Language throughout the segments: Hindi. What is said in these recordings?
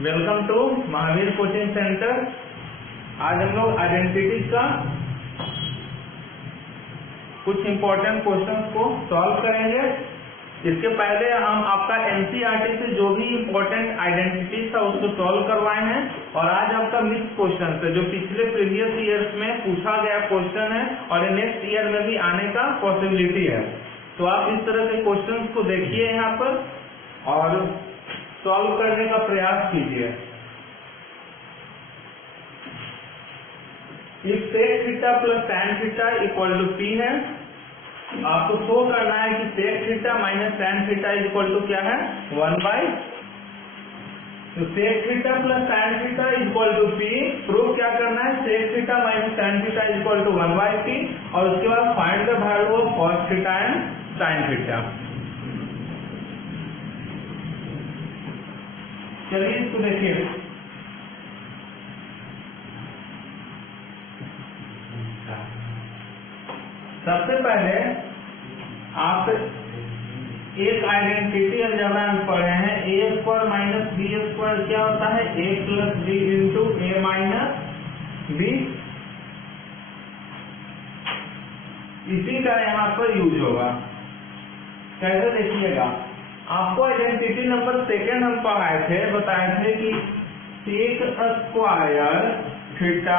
Welcome to Mahavir coaching centre. आज हम लोग आइडेंटिटी का कुछ इम्पोर्टेंट क्वेश्चंस को सॉल्व करेंगे। इसके पहले हम आपका एनसीईआरटी से जो भी इम्पोर्टेंट आइडेंटिटी था उसको सॉल्व करवाए हैं, और आज आपका मिक्स क्वेश्चन है जो पिछले प्रीवियस ईयर्स में पूछा गया क्वेश्चन है और नेक्स्ट ईयर में भी आने का पॉसिबिलिटी है। तो आप इस तरह के क्वेश्चंस को देखिए यहाँ पर और सॉल्व करने का प्रयास कीजिए। If sec theta plus tan theta equal to P है, आपको शो करना है कि sec theta minus tan theta equal to क्या है 1/। तो sec theta plus tan theta equal to P prove क्या करना है, sec theta minus tan theta equal to 1/p, और उसके बाद find the value of cos theta and sine theta. चलिए इसको देखिए। सबसे पहले आप एक आइडेंटिटी अलजेब्रा में पढ़े हैं, ए स्क्वायर माइनस बी स्क्वायर क्या होता है, A plus B into A minus B. इसी का यहाँ पर यूज होगा। कैसे देखिएगा, आपको आइडेंटिटी नंबर सेकेंड हम पढ़ाए थे, बताए थे कि sec square theta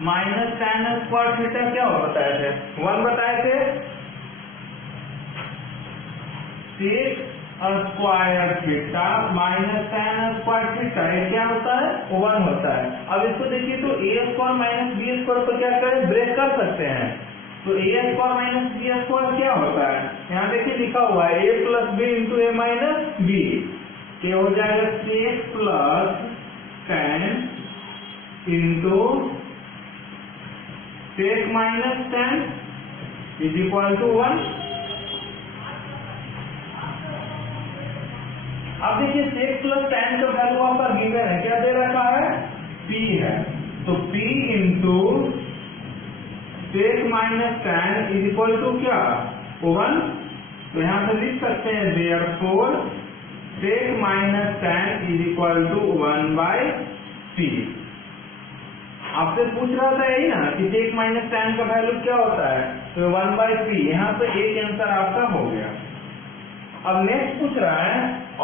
minus tan square theta क्या हो बताए थे, 1 बताए थे। Sec square theta minus tan square theta ये क्या होता है 1 होता है। अब इसको देखिए तो A square minus B square को क्या करें, ब्रेक कर सकते हैं। तो A square minus B square क्या होता है, यहाँ देखिए लिखा हुआ है A plus B into A minus B, क्या हो जाएगा sec plus tan into sec minus tan is equal to 1। अब देखिए सेक प्लस टैन का वैल्यू आपका गिवन है, क्या दे रखा है p है, तो p into sec minus tan is equal to क्या 1। तो यहाँ से लिख सकते हैं therefore sec minus tan is equal to 1/p। आपसे पूछ रहा था यही ना कि सेक माइनस टैन का वैल्यू क्या होता है, तो 1/p। यहाँ पे एक आंसर आपका हो गया। अब नेक्स्ट पूछ रहा है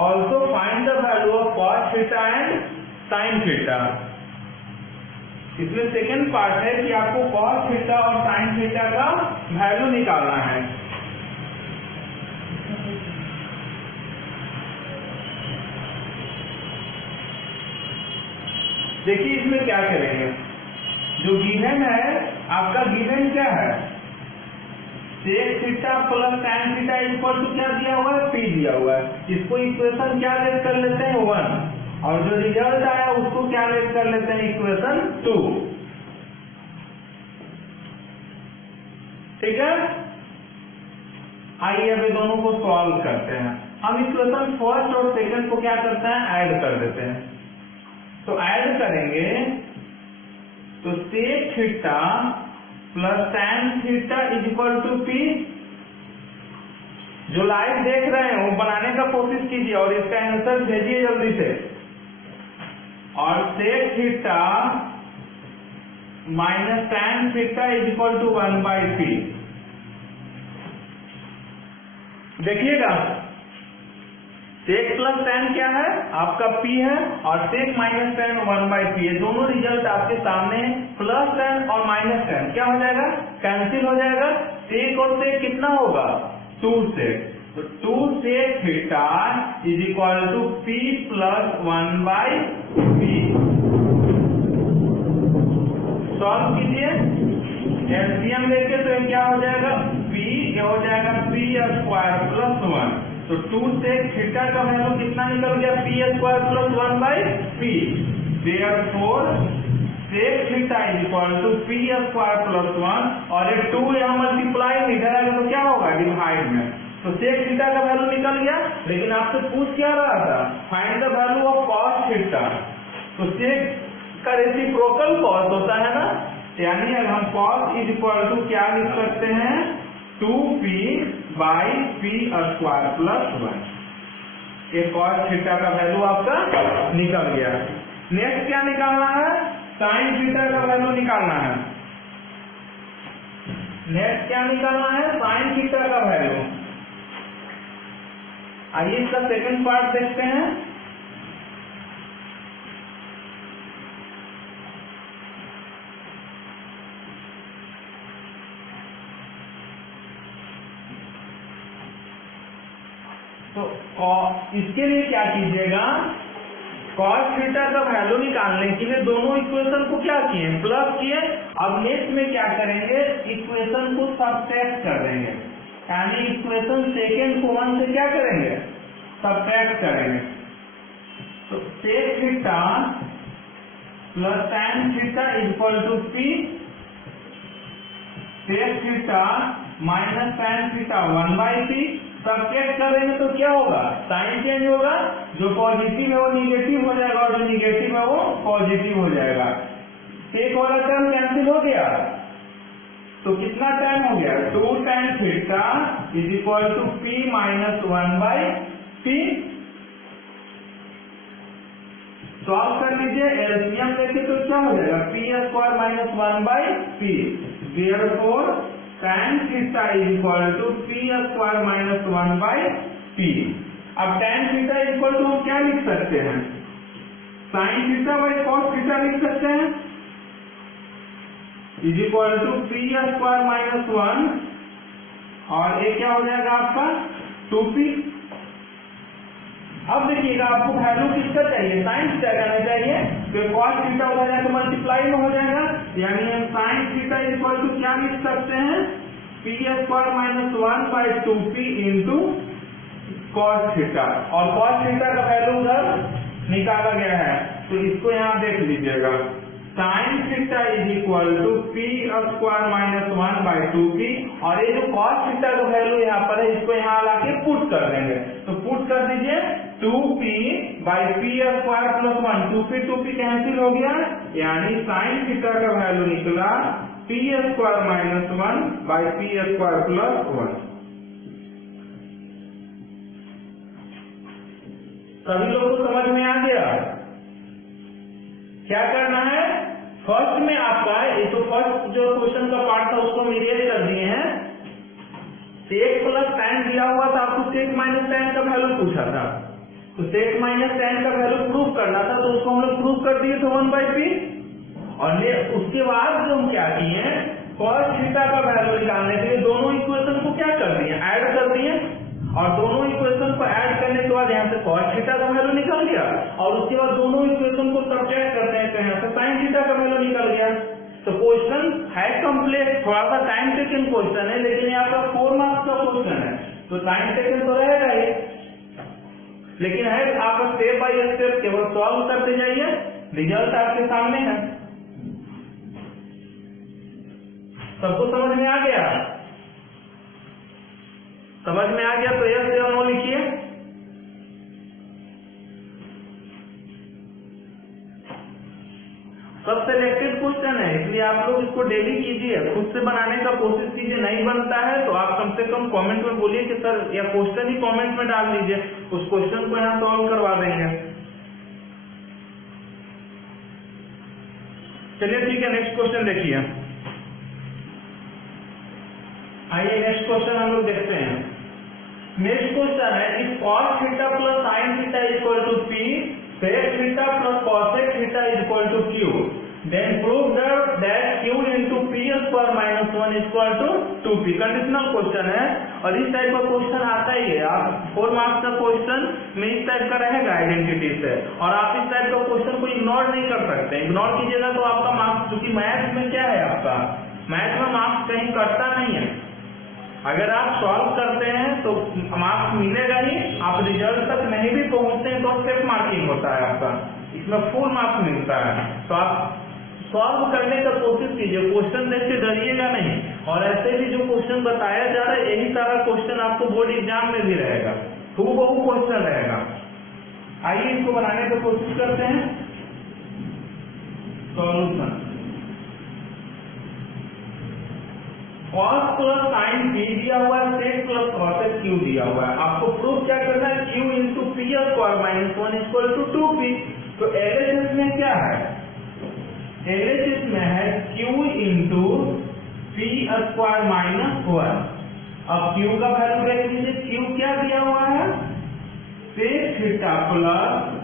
also find the value of cos theta and sine theta. इसमें सेकेंड पार्ट है कि आपको कॉस थीटा और साइन थीटा का वैल्यू निकालना है। देखिए इसमें क्या करेंगे, जो गिवन है आपका गिवन क्या है, sec theta plus tan theta equal to क्या दिया हुआ है, p दिया हुआ है। इसको इक्वेशन क्या लेट कर लेते हैं 1, और जो रिजल्ट आया उसको क्या लेट कर लेते हैं इक्वेशन 2। ठीक है, आइए अब दोनों को सॉल्व करते हैं। हम इक्वेशन फर्स्ट और सेकंड को क्या करते हैं, ऐड कर देते हैं। तो ऐड करेंगे तो sec theta plus tan theta is equal to p। जो लाइव देख रहे हैं वो बनाने का कोशिश कीजिए और इसका आंसर भेजिए जल्दी से। और sec theta minus tan theta is equal to 1/p। देखिएगा सेक प्लस टैन क्या है आपका p है, और सेक माइनस टैन 1/p। ये दोनों रिजल्ट आपके सामने है। प्लस टैन और माइनस टैन क्या हो जाएगा, कैंसिल हो जाएगा। सेक और सेक कितना होगा 2 सेक, तो 2 sec theta is equal to p plus 1/p। Solve कीजिए, एलसीएम लेके तो क्या हो जाएगा p, ये हो जाएगा p स्क्वायर प्लस 1। तो 2 सेक थीटा का वैल्यू कितना निकल गया, p square plus 1/p। Therefore sec theta is equal to p square plus 1, और ये 2 यहाँ मल्टीप्लाई इधर आएगा तो क्या होगा डिवाइड में। तो सेक थीटा का वैल्यू निकल गया, लेकिन आपसे पूछ क्या रहा था, find the value of cos theta. तो सेक का रेसिप्रोकल कॉस होता है ना, यानी अगर हम कॉस इज इक्वल टू क्या लिख सकते हैं 2p/p² + 1। ये cos थीटा का वैल्यू आपका निकल गया। नेक्स्ट क्या निकालना है, sin थीटा का वैल्यू निकालना है। नेक्स्ट क्या निकालना है, sin थीटा का वैल्यू। आइए इसका सेकंड पार्ट देखते हैं। तो इसके लिए क्या कीजिएगा, cos थीटा का वैल्यू निकालने के लिए दोनों इक्वेशन को क्या किए, प्लस किए। अब नेक्स्ट में क्या करेंगे, इक्वेशन को सब्ट्रैक्ट कर देंगे, यानी इक्वेशन सेकेंड को 1 से क्या करेंगे, सब्ट्रैक्ट करेंगे। तो sec theta plus tan theta equal to P, sec theta minus tan theta 1/P। Subtract करेंगे तो क्या होगा, साइन चेंज होगा, जो पॉजिटिव है वो निगेटिव हो जाएगा और जो निगेटिव है वो पॉजिटिव हो जाएगा। एक वाला टर्म कैंसिल हो गया, तो कितना टाइम हो गया, 2 tan theta is equal to P minus 1/P। Solve कर लीजिए, एलसीएम लेके तो क्या हो जाएगा, P² minus 1/P। Therefore tan theta is equal to P² minus 1/P। अब tan थीटा इक्वल टू क्या लिख सकते हैं, sin theta by cos theta लिख सकते हैं, is equal to P² minus 1 और ये क्या हो जाएगा आपका 2P। अब देखिएगा आपको वैल्यू किसका चाहिए, साइन थीटा का चाहिए, तो cos थीटा हो जाएगा तो मल्टीप्लाई में हो जाएगा, यानी हम साइन थीटा इक्वल टू क्या लिख सकते हैं, P² minus 1/2P into cos theta. और cos थीटा का वैल्यू उधर निकाला गया है, तो इसको यहाँ देख लीजिएगा, sine theta is equal to P² minus 1/2P। और ये जो cos थीटा का वैल्यू यहाँ पर है, इसको यहाँ लाके पुट कर देंगे, तो पुट कर दीजिए 2P by P² plus 1, 2P cancel हो गया, यानी साइन थीटा का वैल्यू निकला P² minus 1 by P² plus 1। सभी लोगों को समझ में आ गया। क्या करना है, फर्स्ट में आपका ये तो फर्स्ट जो क्वेश्चन का पार्ट था उसको हम इरेज कर दिए हैं। सेक प्लस tan दिया हुआ था, आपको सेक माइनस tan का वैल्यू पूछा था, तो सेक माइनस tan का वैल्यू प्रूव करना था, तो उसको हम लोग प्रूव कर दिए थे 1/P। और उसके बाद जो हम क्या किए, cos थीटा का वैल्यू निकालने के लिए दोनों इक्वेशन को क्या कर दिए, ऐड कर दिए, और दोनों इक्वेशन को ऐड करने के बाद यहाँ से cos थीटा का वैल्यू निकल गया, और उसके बाद दोनों इक्वेशन को सब्ट्रैक्ट करते हैं तो यहाँ से sin थीटा का वैल्यू निकल गया। तो क्वेश्चन है कंप्लीट, थोड़ा सा टाइम टेकन क्वेश्चन है, लेकिन यहाँ पर 4 मार्क्स का क्वेश्चन है, तो टाइम टेकन तो रहेगा ही, लेकिन है आप स्टेप बाय स्टेप केवल सॉल्व करते जाइए, रिजल्ट आपके सामने है। सबको समझ में आ गया, समझ में आ गया तो यस या नो लिखिए। सब सिलेक्टेड क्वेश्चन है, इसलिए आप लोग इसको डेली कीजिए, खुद से बनाने का कोशिश कीजिए। नहीं बनता है तो आप कम से कम कमेंट में बोलिए कि सर, या क्वेश्चन ही कमेंट में डाल दीजिए, उस क्वेश्चन को यहाँ सॉल्व करवा देंगे। चलिए ठीक है, नेक्स्ट क्वेश्चन देखिए। आइए नेक्स्ट क्वेश्चन हम लोग देखते हैं। नेक्स्ट क्वेश्चन है, इफ cos theta plus sin theta equal to P, sec theta plus cosec theta equal to Q, then prove that Q into P² minus 1 equal to 2P। Conditional question है और इस टाइप का क्वेश्चन आता ही है, आप 4 मार्क्स का क्वेश्चन में इस टाइप का रहेगा आइडेंटिटी से, और आप इस टाइप का क्वेश्चन को इग्नोर नहीं कर सकते। इग्नोर कीजिएगा तो आपका मार्क्स, क्योंकि मैथ में क्या है, आपका मैथ में मार्क्स कहीं कटता नहीं है, अगर आप सॉल्व करते हैं तो मार्क्स मिलेगा ही, आप रिजल्ट तक नहीं भी पहुंचते हैं तो स्टेप मार्किंग होता है आपका, इसमें फुल मार्क्स मिलता है। तो आप सॉल्व करने का कोशिश कीजिए, क्वेश्चन देख के डरिएगा नहीं, और ऐसे भी जो क्वेश्चन बताया जा रहा है यही सारा क्वेश्चन आपको बोर्ड एग्जाम में भी रहेगा, हूबहू क्वेश्चन रहेगा। आइए इसको बनाने की कोशिश करते हैं। Solution, cos plus sin P दिया हुआ है, sec प्लस cosec Q दिया हुआ है। आपको प्रूफ क्या करना है, Q into P square minus 1 equal to 2p। तो LHS में क्या है, LHS में है q into p square minus 1। अब q का वैल्यू देख लीजिए, q क्या दिया हुआ है, sec theta plus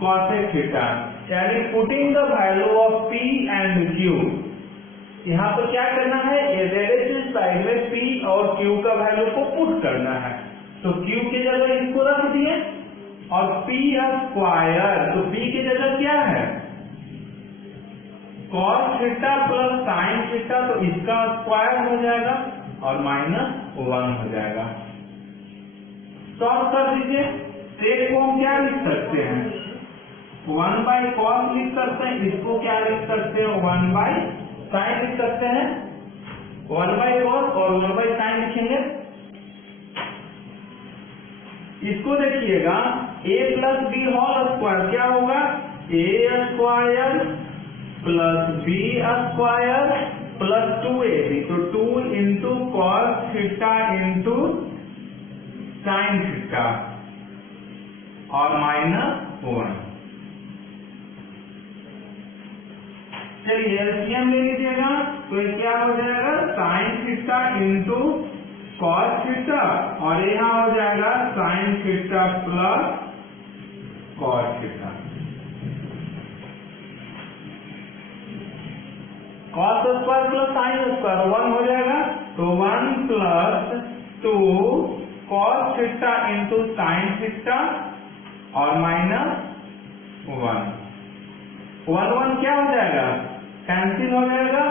cosec theta, यानी putting the value of p and q। यहाँ पर क्या करना है, LHS साइड में p और q का वैल्यू को पुट करना है। तो q की जगह इसको रख दिए और p स्क्वायर, तो p की जगह क्या है, cos theta plus sin theta, तो इसका स्क्वायर हो जाएगा और माइनस 1 हो जाएगा। सॉल्व कर दीजिए। सेक को हम क्या लिख सकते हैं, 1 बाई कॉस लिख सकते हैं, इसको क्या लिख सकते हैं, 1 बाई साइन लिख सकते हैं। 1 बाई कॉस और 1 बाई साइन लिखेंगे। इसको देखिएगा, a plus B whole square क्या होगा, a square plus B square plus 2ab, तो 2 into cos theta into sine theta और माइनस 1। चलिए एलसीएम ले लीजिएगा, तो ये क्या हो जाएगा, sign theta into cos theta और यहाँ हो जाएगा sign theta plus cos theta. Cos square plus sine square 1 हो जाएगा, तो 1 plus 2 cos theta into sine theta और माइनस 1। 1 क्या हो जाएगा, कैंसिल हो जाएगा।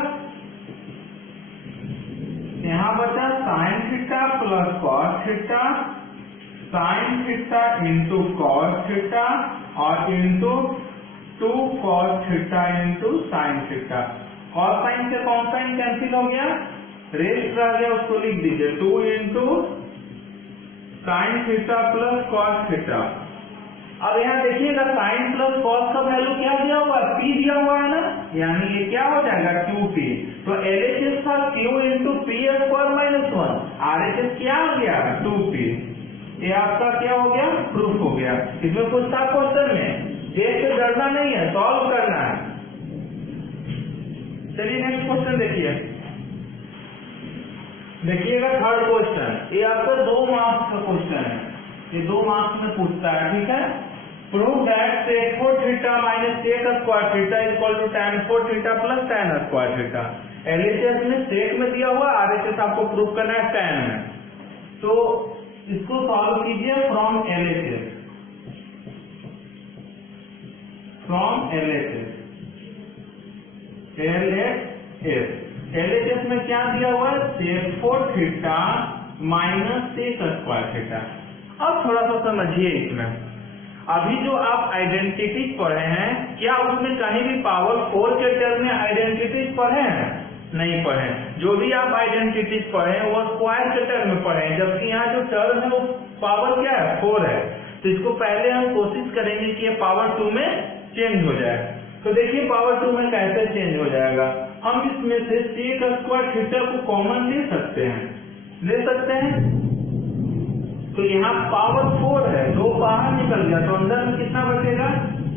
यहाँ बचा sine theta plus cos theta, sine theta into cos theta और into 2 cos theta into sine theta. Cos sine से कॉस साइन कैंसिल हो गया, रेस्ट रह गया, उसको लिख दीजिए 2 into sine theta plus cos theta. अब यहाँ देखिएगा साइन प्लस कॉस का वैल्यू क्या दिया हुआ है, p दिया हुआ है ना, यानी ये क्या हो जाएगा, 2p। तो LHS था q into P square minus 1, RHS क्या आ गया, 2p। ये आपका क्या हो गया, प्रूफ हो गया। इसमें कुछ था क्वेश्चन में, देख के डरना नहीं है, सॉल्व करना है। चलिए नेक्स्ट क्वेश्चन देखिए। देखिएगा थर्ड क्वेश्चन, ये आपका 2 मार्क्स का क्वेश्चन है, ये 2 मार्क्स में पूछता है, ठीक है। Prove that sec 4 theta minus sec square theta equal to tan 4 theta plus tan square theta. LHS में sec में दिया हुआ, RHS आपको प्रूव करना है tan में। तो इसको सॉल्व कीजिए फ्रॉम LHS, फ्रॉम LHS में क्या दिया हुआ है, sec 4 theta minus sec square theta. अब थोड़ा सा समझिए इसमें, अभी जो आप आइडेंटिटीज पढ़े हैं, क्या उसमें कहीं भी पावर 4 के टर्म में आइडेंटिटीज पढ़े हैं, नहीं पढ़े। जो भी आप आइडेंटिटीज पढ़े हैं वो स्क्वायर के टर्म में पढ़े हैं, जबकि यहाँ जो टर्म है वो पावर क्या है, 4 है। तो इसको पहले हम कोशिश करेंगे कि ये पावर 2 में चेंज हो जाए। तो देखिए पावर 2 में कैसे चेंज हो जाएगा, हम इसमें से sec स्क्वायर थीटा को कॉमन ले सकते हैं, ले सकते हैं। तो यहाँ पावर 4 है, 2 बाहर निकल गया, तो अंदर में कितना बचेगा,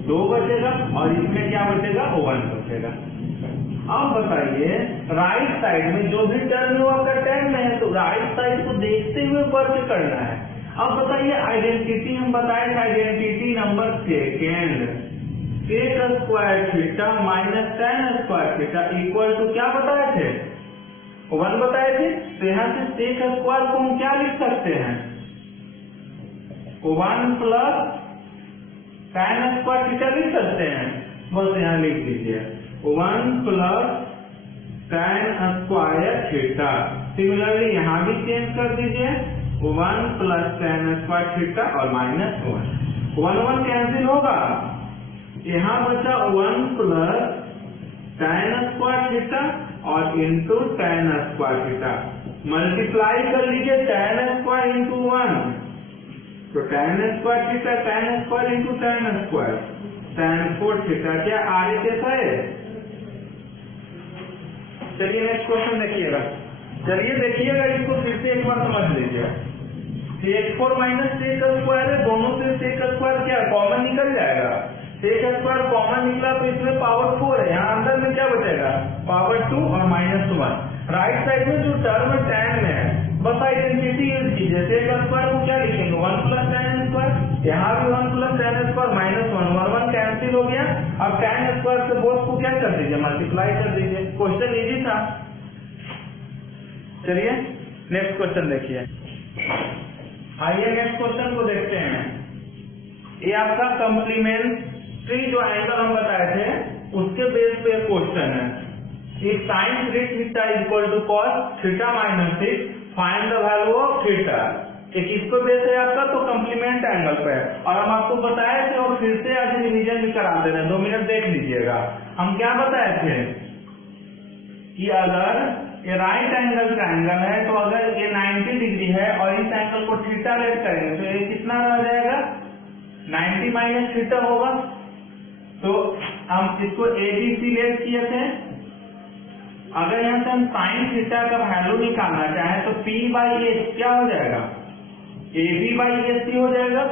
2 बचेगा और इसमें क्या बचेगा, 1 बचेगा। अब बताइए राइट साइड में जो भी टर्म है वो आपका टर्म में है, तो राइट साइड को देखते हुए वर्क करना है। अब बताइए आइडेंटिटी हम बताए, identity number second, sec square theta minus tan square theta equal to क्या बताए थे, 1 बताए थे। तो यहाँ से sec स्क्वायर को हम क्या लिख सकते हैं, 1 प्लस tan स्क्वायर थीटा लिख सकते हैं, बस यहाँ लिख दीजिए 1 plus tan square theta. Similarly यहाँ भी चेंज कर दीजिए 1 प्लस tan स्क्वायर थीटा और माइनस 1, 1 कैंसिल होगा, यहाँ बचा 1 प्लस tan स्क्वायर थीटा और into tan square theta. Multiply कर लीजिए tan स्क्वायर इंटू 1, तो tan square theta tan square into tan square, tan 4 theta क्या RHS है। चलिए नेक्स्ट क्वेश्चन देखिएगा। चलिए देखिएगा, इसको फिर से एक बार समझ लीजिए। sec4 माइनस sec स्क्वायर है, दोनों से sec स्क्वायर क्या कॉमन निकल जाएगा, sec स्क्वायर कॉमन निकला तो इसमें पावर 4 है, यहाँ अंदर में क्या बचेगा पावर 2 और -1। राइट साइड में जो टर्म tan में है बस आइडेंटिटी यूज कीजिए, sec स्क्वायर को क्या लिखेंगे 1 + tan स्क्वायर, यहाँ भी 1 + tan स्क्वायर -1 1 कैंसिल हो गया। अब tan स्क्वायर से बोथ को क्या कर दीजिए मल्टीप्लाई कर दीजिए। क्वेश्चन इजी था। चलिए नेक्स्ट क्वेश्चन देखिए। आइए नेक्स्ट क्वेश्चन को देखते हैं। ये आपका कम्प्लीमेंट्री जो एंगल हम बताए थे उसके बेस पे क्वेश्चन है। एक sin 3 theta = cos theta -6 find the value of theta. एक इस पे बेस है आपका, तो कम्प्लीमेंट एंगल पे है और हम आपको बताए थे और फिर से आज रिवीजन भी करा दे रहे हैं, 2 मिनट देख लीजिएगा। हम क्या बताए थे कि अगर ये राइट एंगल का एंगल है तो अगर ये 90 डिग्री है और इस एंगल को थीटा लेट करेंगे तो ये कितना रह जाएगा 90 - थीटा होगा। तो हम इसको ABC लेट किए थे। अगर यहाँ से हम साइन थीटा का वैल्यू निकालना चाहें तो P/S क्या हो जाएगा AB/AC हो जाएगा।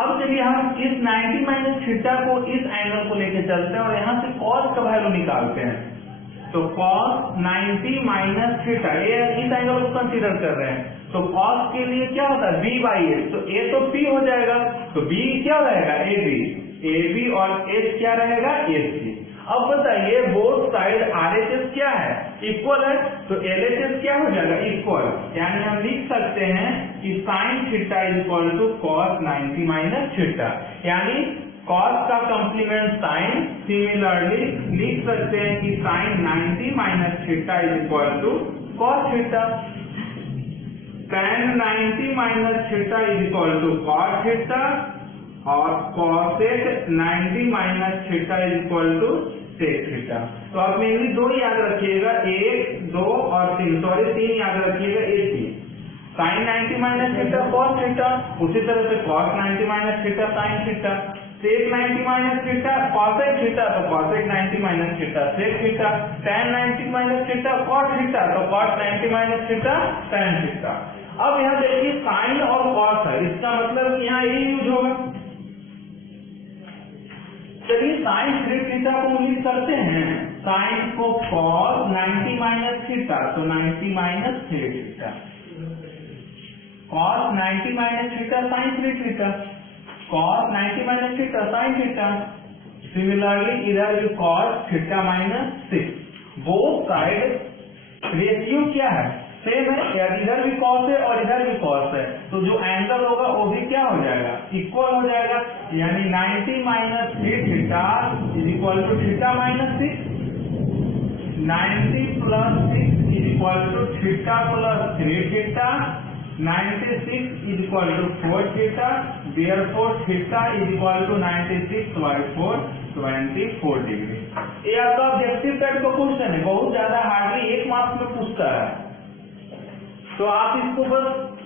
अब चलिए हम इस 90 - थीटा को इस एंगल को लेके चलते हैं और यहाँ से cos का वैल्यू निकालते हैं। तो cos 90 - थीटा, ये इस एंगल को कंसीडर कर रहे हैं, तो cos के लिए क्या होता है B/S, तो A तो P हो जाएगा, तो B क्या रहेगा AB और S क्या रहेगा AC। अब बताइए बोथ साइड RHS क्या है इक्वल है, तो LHS क्या हो जाएगा इक्वल, यानी हम लिख सकते हैं कि sin थीटा = cos 90 - थीटा, यानी cos का कॉम्प्लीमेंट sin, सिमिलरली लिख सकते हैं कि sin 90 - theta = cos theta, tan 90 - theta = cos theta और cosec 90 - थीटा = sec थीटा। तो आप मेनली 2 याद रखिएगा, 1 2 और 3 याद रखिएगा। AC sin 90 - theta cos theta, उसी तरह से cos 90 - theta sin theta, sec 90 - theta cosec theta, तो cosec 90 - theta sec theta, tan 90 - theta cos theta, तो cos 90 - थीटा tan थीटा। अब यहाँ देखिए sin और cos है, इसका मतलब यहाँ यही यूज होगा। चलिए sin 3 थीटा को लिख सकते हैं, sin को cos 90 - थीटा, तो 90 - 3 theta, cos 90 - theta sin 3 theta, cos 90 - theta sin theta. Similarly इधर भी cos theta -6, both side ratio क्या है सेम है, इधर भी cos है और इधर भी cos है, तो जो एंगल होगा वो भी क्या हो जाएगा इक्वल हो जाएगा, यानी 90 - 3 theta = theta -6, 90 + 6 = theta + 3 theta, 96 = 4 theta, therefore theta = 96/4 24 degree. ये आपका ऑब्जेक्टिव टाइप का क्वेश्चन है, बहुत ज्यादा हार्डली 1 मार्क्स में पूछता है, तो आप इसको बस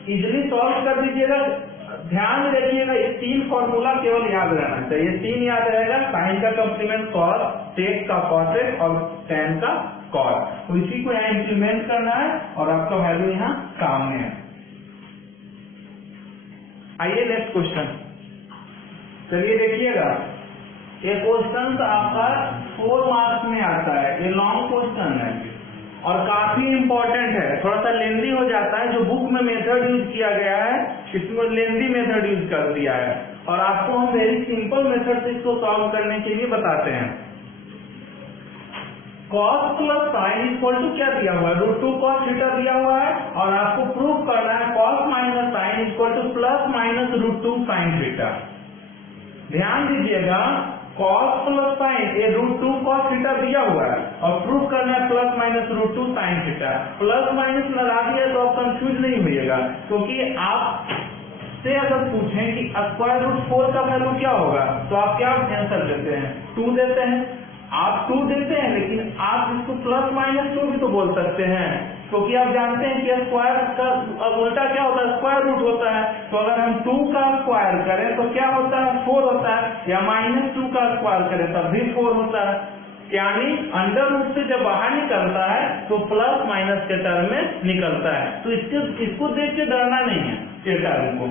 इजिली सॉल्व कर दीजिएगा। ध्यान में रखिएगा ये 3 फॉर्मूला केवल याद रहना चाहिए, 3 याद रहेगा, साइन का कॉम्प्लीमेंट cos, sec का cosec और tan का cos, तो इसी को यहाँ इंप्लीमेंट करना है और आपका वैल्यू यहाँ काम में है। आइए नेक्स्ट क्वेश्चन, चलिए देखिएगा ये क्वेश्चन आपका 4 मार्क्स में आता है, ये लॉन्ग क्वेश्चन है और काफी इंपॉर्टेंट है, थोड़ा सा लेंदी हो जाता है, जो बुक में मेथड यूज किया गया है इसमें लेंदी मेथड यूज कर दिया है और आपको हम वेरी सिंपल मेथड से इसको सॉल्व करने के लिए बताते हैं। cos + sin क्या दिया हुआ है √2 cos थीटा दिया हुआ है और आपको प्रूव करना है cos - sin ± √2 sin थीटा। ध्यान दीजिएगा cos + sin ये √2 cos थीटा दिया हुआ है और प्रूव करना है ± √2 sin थीटा। प्लस माइनस लगा दिया तो आप कंफ्यूज नहीं होइएगा, क्योंकि आप से अगर पूछें कि √4 का वैल्यू क्या होगा तो आप क्या आंसर देते हैं 2 देते हैं, आप 2 देते हैं, लेकिन आप इसको ±2 भी तो बोल सकते हैं, क्योंकि आप जानते हैं कि स्क्वायर का उल्टा क्या होता है स्क्वायर रूट होता है, तो अगर हम 2 का स्क्वायर करें तो क्या होता है 4 होता है, या -2 का स्क्वायर करें तब भी 4 होता है, यानी अंडर रूट से जब बाहर निकलता है तो प्लस माइनस के टर्म में निकलता है। तो इसको देख के डरना नहीं है, ये टर्म को।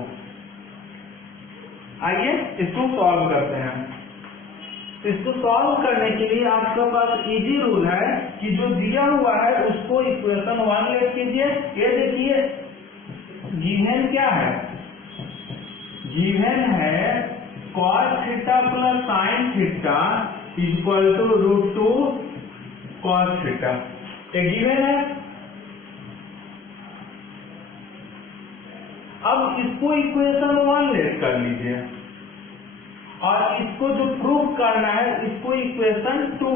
आइए इसको सॉल्व करते हैं। इसको सॉल्व करने के लिए आपके पास इजी रूल है कि जो दिया हुआ है उसको इक्वेशन 1 लेट कीजिए। ये देखिए गिवन क्या है, गिवन है cos theta plus sine theta equal to √2 cos theta. ये गिवन है। अब इसको इक्वेशन 1 लेट कर लीजिए और इसको जो प्रूफ करना है इसको इक्वेशन 2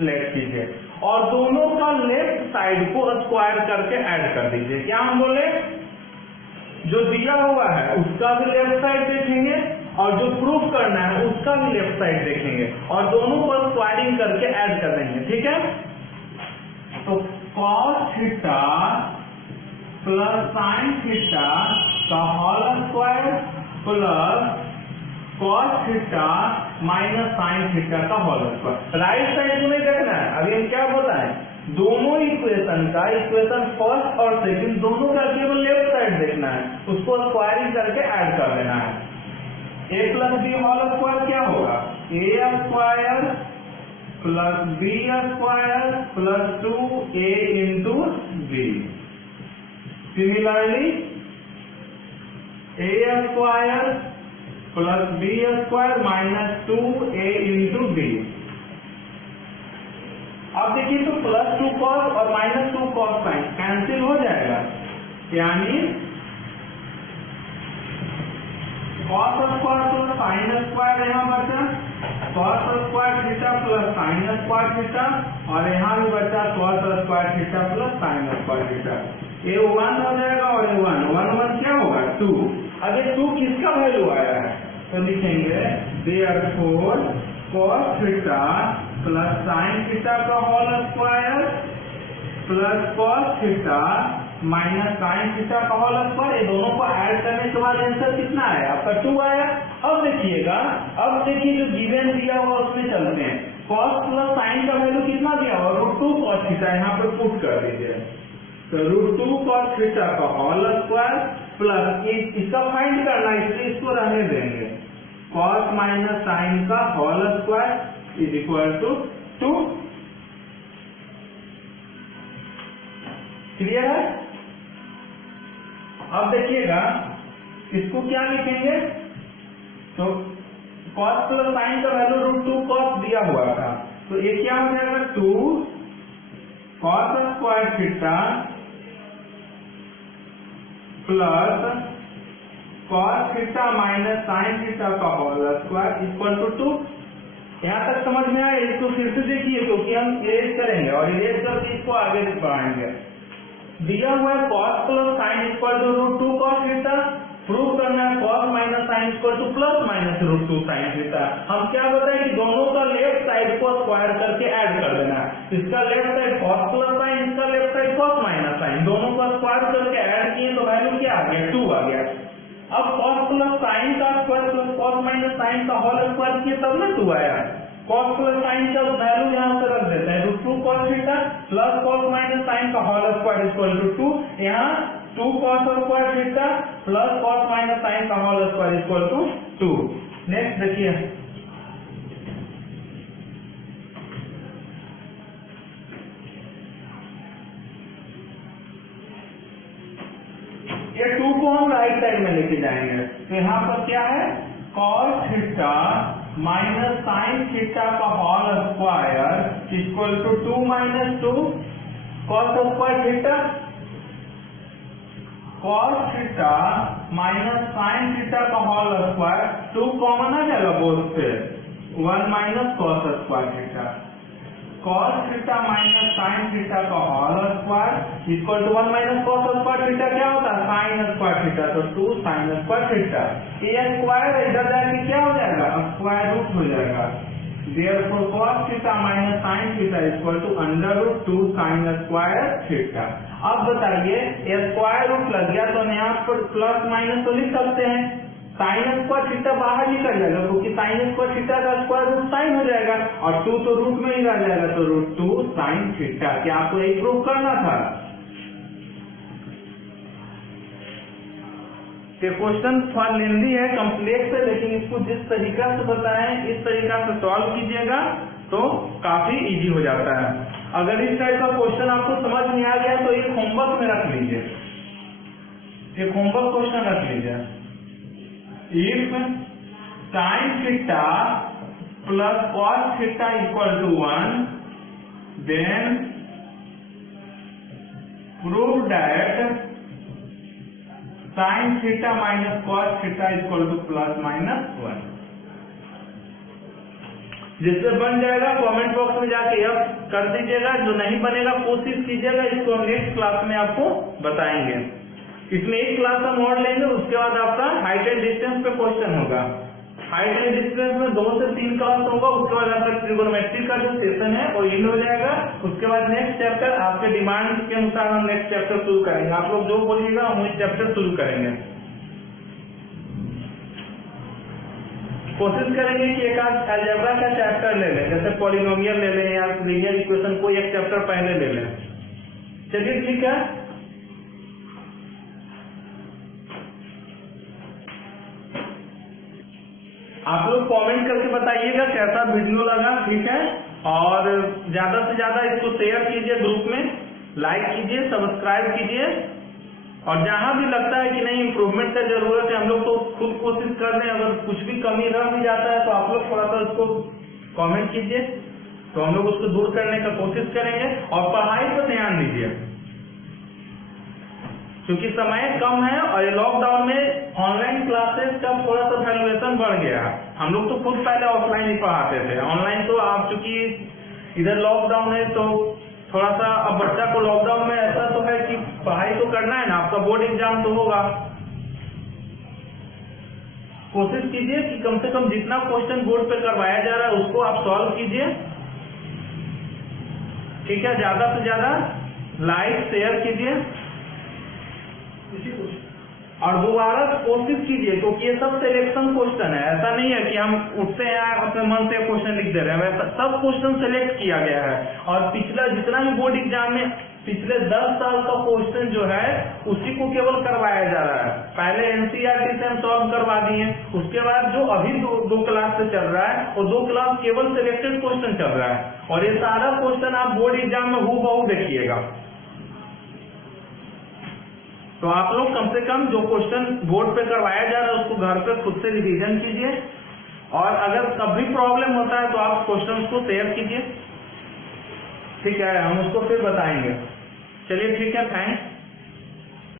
लेट कीजिए और दोनों का लेफ्ट साइड को स्क्वायर करके ऐड कर दीजिए। क्या हम बोले, जो दिया हुआ है उसका भी लेफ्ट साइड देखेंगे और जो प्रूफ करना है उसका भी लेफ्ट साइड देखेंगे और दोनों को स्क्वायरिंग करके ऐड कर देंगे। ठीक है, तो cos theta plus sine theta का whole square plus cos theta minus sine theta का होल स्क्वायर। राइट साइड को नहीं देखना है। अभी हम क्या बताएं, दोनों इक्वेशन का इक्वेशन फर्स्ट और सेकंड दोनों का केवल लेफ्ट साइड देखना है, उसको स्क्वायरिंग करके ऐड कर देना है। a plus B whole square क्या होगा, a square plus B square plus 2a into B. Similarly a square plus B square minus 2a into B. अब देखिए तो प्लस 2 कॉस और माइनस 2 कॉस साइन कैंसिल हो जाएगा, यानी cos square plus sine square यहाँ बचा cos square theta plus sine square theta और यहाँ भी बचा cos square theta plus sine square theta. ये 1 हो जाएगा और ये 1 क्या होगा 2। अब ये 2 किसका वैल्यू आया है, तो लिखेंगे therefore cos theta plus sine theta का whole square plus cos theta minus sine theta का होल स्क्वायर। ये दोनों को ऐड करने के बाद आंसर कितना आया आपका 2 आया। अब देखिएगा, अब देखिए जो गिवन दिया हुआ उसमें चलते हैं। cos प्लस साइन का वैल्यू कितना दिया हुआ √2 cos थीटा, यहाँ पर पुट कर दीजिए। तो √2 cos थीटा का होल स्क्वायर प्लस इसका फाइंड करना है इसलिए इसको रहने देंगे cos माइनस साइन का whole square is equal to 2। Clear है। अब देखिएगा इसको क्या लिखेंगे, तो cos प्लस साइन का वैल्यू √2 cos दिया हुआ था, तो ये क्या हो जाएगा 2 cos square theta plus cos theta minus sine theta का होल स्क्वायर इक्वल टू 2। यहाँ तक समझ में आया। इसको फिर से देखिए क्योंकि हम इरेज करेंगे और इरेज करके इसको आगे बढ़ाएंगे। दिया हुआ है cos plus sine equal to √2 cos theta, prove करना है cos minus sine equal to plus minus √2 sine theta. हम क्या बताएं कि दोनों का लेफ्ट साइड को स्क्वायर करके ऐड कर देना है। इसका left side cos plus sine, इसका left side cos minus sine, दोनों का स्क्वायर करके ऐड किए तो वैल्यू क्या आ गया 2 आ गया। अब cos प्लस साइन का square plus cos minus sine का होल स्क्वायर किए तब ना 2 आया। cos प्लस साइन का वैल्यू यहाँ से रख देते हैं √2 cos theta plus cos minus sine का होल स्क्वायर इक्वल टू 2। यहाँ 2 cos square theta plus cos minus sine का whole square equal to 2। Next देखिए, ये 2 को हम राइट साइड में लेके जाएंगे। तो यहाँ पर क्या है cos theta minus sine theta का होल स्क्वायर इक्वल टू 2 माइनस 2 cos square theta. cos theta minus sine theta का होल स्क्वायर 2 कॉमन आ जाएगा बोथ से 1 माइनस cos square theta. cos theta minus sine theta का होल स्क्वायर इक्वल टू 1 माइनस cos स्क्वायर थीटा क्या होता है साइन स्क्वायर थीटा, तो 2 साइन स्क्वायर थीटा। ये स्क्वायर इधर जाके क्या हो जाएगा स्क्वायर रूट हो जाएगा। Therefore cos theta minus sine theta equal to √2 sine square theta. अब बताइए स्क्वायर रूट लग गया तो यहाँ पर प्लस माइनस तो लिख सकते हैं, साइन स्क्वायर थीटा बाहर निकल जाएगा क्योंकि साइन स्क्वायर थीटा का स्क्वायर रूट साइन हो जाएगा और 2 तो रूट में ही रह जाएगा, तो √2 साइन थीटा। क्या आपको यही प्रूव करना था। कि क्वेश्चन थोड़ा लेंदी है, कॉम्प्लेक्स है, लेकिन इसको जिस तरीका से बताएं इस तरीका से सॉल्व कीजिएगा तो काफी इजी हो जाता है। अगर इस टाइप का क्वेश्चन आपको समझ नहीं आ गया तो एक होमवर्क में रख लीजिए, एक होमवर्क क्वेश्चन रख लीजिए। If sin theta plus cos theta equal to 1 then prove that sin theta minus cos theta equal to plus minus 1। जिससे बन जाएगा कमेंट बॉक्स में जाके अब कर दीजिएगा, जो नहीं बनेगा कोशिश कीजिएगा, इसको हम नेक्स्ट क्लास में आपको बताएंगे। इसमें एक क्लास हम और लेंगे, उसके बाद आपका हाइट एंड डिस्टेंस पे क्वेश्चन होगा। हाइट एंड डिस्टेंस में 2 से 3 क्लास होगा, उसके बाद आपका ट्रिगोनोमेट्री का जो सेशन है वो एंड हो जाएगा। उसके बाद नेक्स्ट चैप्टर आपके डिमांड के अनुसार हम नेक्स्ट चैप्टर शुरू करेंगे। आप लोग जो बोलिएगा हम वही चैप्टर शुरू करेंगे। कोशिश करेंगे कि एक आध अलजेब्रा का चैप्टर ले लें, जैसे पॉलिनोमियल ले लें या लीनियर इक्वेशन, कोई एक चैप्टर पहले ले लें। चलिए ठीक है, आप लोग कमेंट करके बताइएगा कैसा वीडियो लगा, ठीक है। और ज्यादा से ज्यादा इसको शेयर कीजिए, ग्रुप में लाइक कीजिए, सब्सक्राइब कीजिए। और जहां भी लगता है कि नहीं इम्प्रूवमेंट का जरूरत है, हम लोग तो खुद कोशिश कर रहे हैं, अगर कुछ भी कमी रह भी जाता है तो आप लोग थोड़ा सा उसको कमेंट कीजिए, तो हम लोग उसको दूर करने का कोशिश करेंगे। और पढ़ाई पर ध्यान दीजिए, क्योंकि समय कम है और ये लॉकडाउन में ऑनलाइन क्लासेस का थोड़ा सा वैल्यूएशन बढ़ गया। हम लोग तो खुद पहले ऑफलाइन ही पढ़ाते थे, ऑनलाइन तो आप चूंकि इधर लॉकडाउन है तो थोड़ा सा अब बच्चा को लॉकडाउन में ऐसा तो है कि पढ़ाई तो करना है ना, आपका बोर्ड एग्जाम तो होगा। कोशिश कीजिए कि कम से कम जितना क्वेश्चन बोर्ड पे करवाया जा रहा है उसको आप सॉल्व कीजिए, ठीक है। ज्यादा से ज्यादा लाइक शेयर कीजिए और दोबारा कोशिश कीजिए, क्योंकि ये सब सिलेक्शन क्वेश्चन है। ऐसा नहीं है कि हम उठते हैं अपने मन से क्वेश्चन लिख दे रहे हैं, वैसा सब क्वेश्चन सिलेक्ट किया गया है। और पिछला जितना भी बोर्ड एग्जाम में पिछले 10 साल का क्वेश्चन जो है उसी को केवल करवाया जा रहा है। पहले एनसीईआरटी से हम सॉल्व करवा दिए, उसके बाद जो अभी दो क्लास से चल रहा है वो 2 क्लास केवल सिलेक्टेड क्वेश्चन चल रहा है। और ये सारा क्वेश्चन आप बोर्ड एग्जाम में हूबहू देखिएगा। तो आप लोग कम से कम जो क्वेश्चन बोर्ड पे करवाया जा रहा है उसको घर पे खुद से रिवीजन कीजिए। और अगर तब भी प्रॉब्लम होता है तो आप क्वेश्चन को शेयर कीजिए, ठीक है, हम उसको फिर बताएंगे। चलिए ठीक है, थैंक्स।